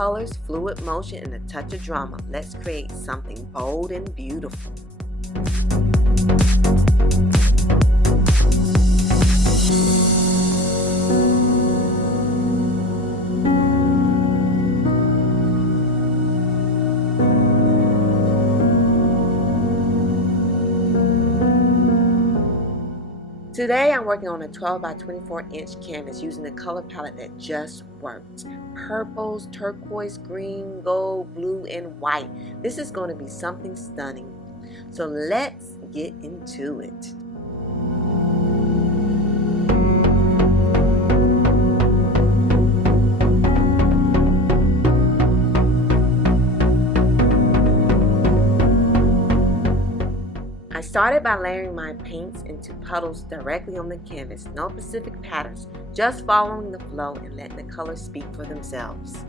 colors, fluid motion, and a touch of drama. Let's create something bold and beautiful. Today I'm working on a 12 by 24 inch canvas using the color palette that just worked. Purples, turquoise, green, gold, blue, and white. This is going to be something stunning. So let's get into it. I started by layering my paints into puddles directly on the canvas. No specific patterns, just following the flow and letting the colors speak for themselves.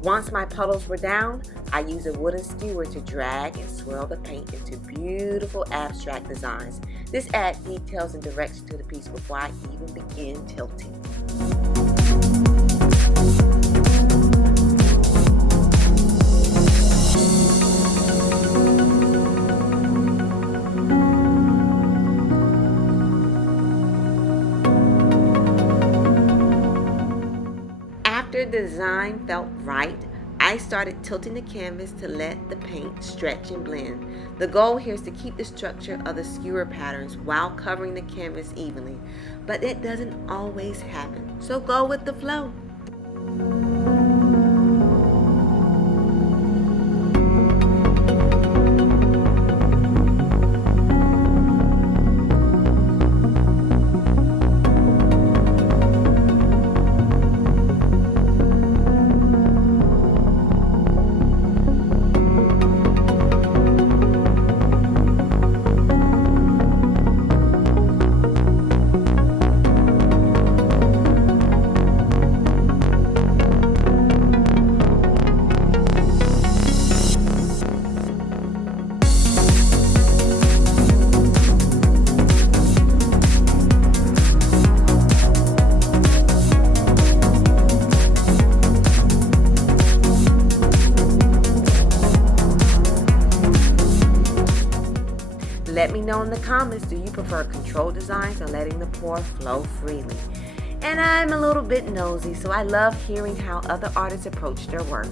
Once my puddles were down, I used a wooden skewer to drag and swirl the paint into beautiful abstract designs. This adds details and direction to the piece before I even begin tilting. After the design felt right, I started tilting the canvas to let the paint stretch and blend. The goal here is to keep the structure of the skewer patterns while covering the canvas evenly, but that doesn't always happen, so go with the flow. Let me know in the comments, do you prefer controlled designs or letting the pour flow freely? And I'm a little bit nosy, so I love hearing how other artists approach their work.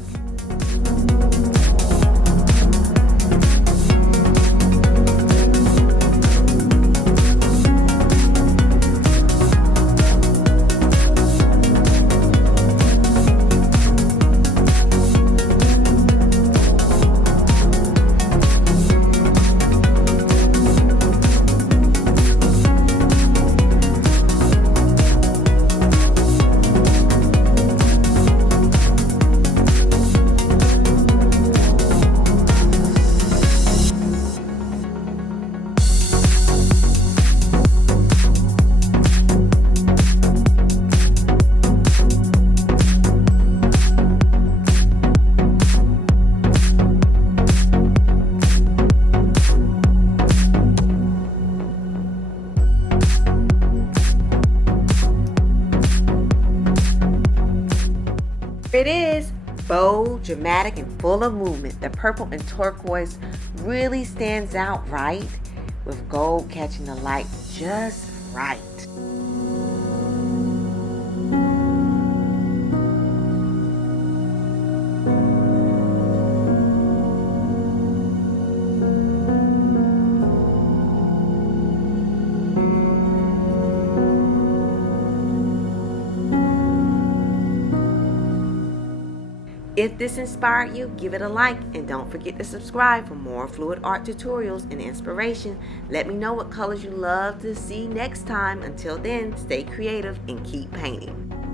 It is bold, dramatic, and full of movement. The purple and turquoise really stands out, right? With gold catching the light just right. If this inspired you, give it a like and don't forget to subscribe for more fluid art tutorials and inspiration. Let me know what colors you love to see next time. Until then, stay creative and keep painting.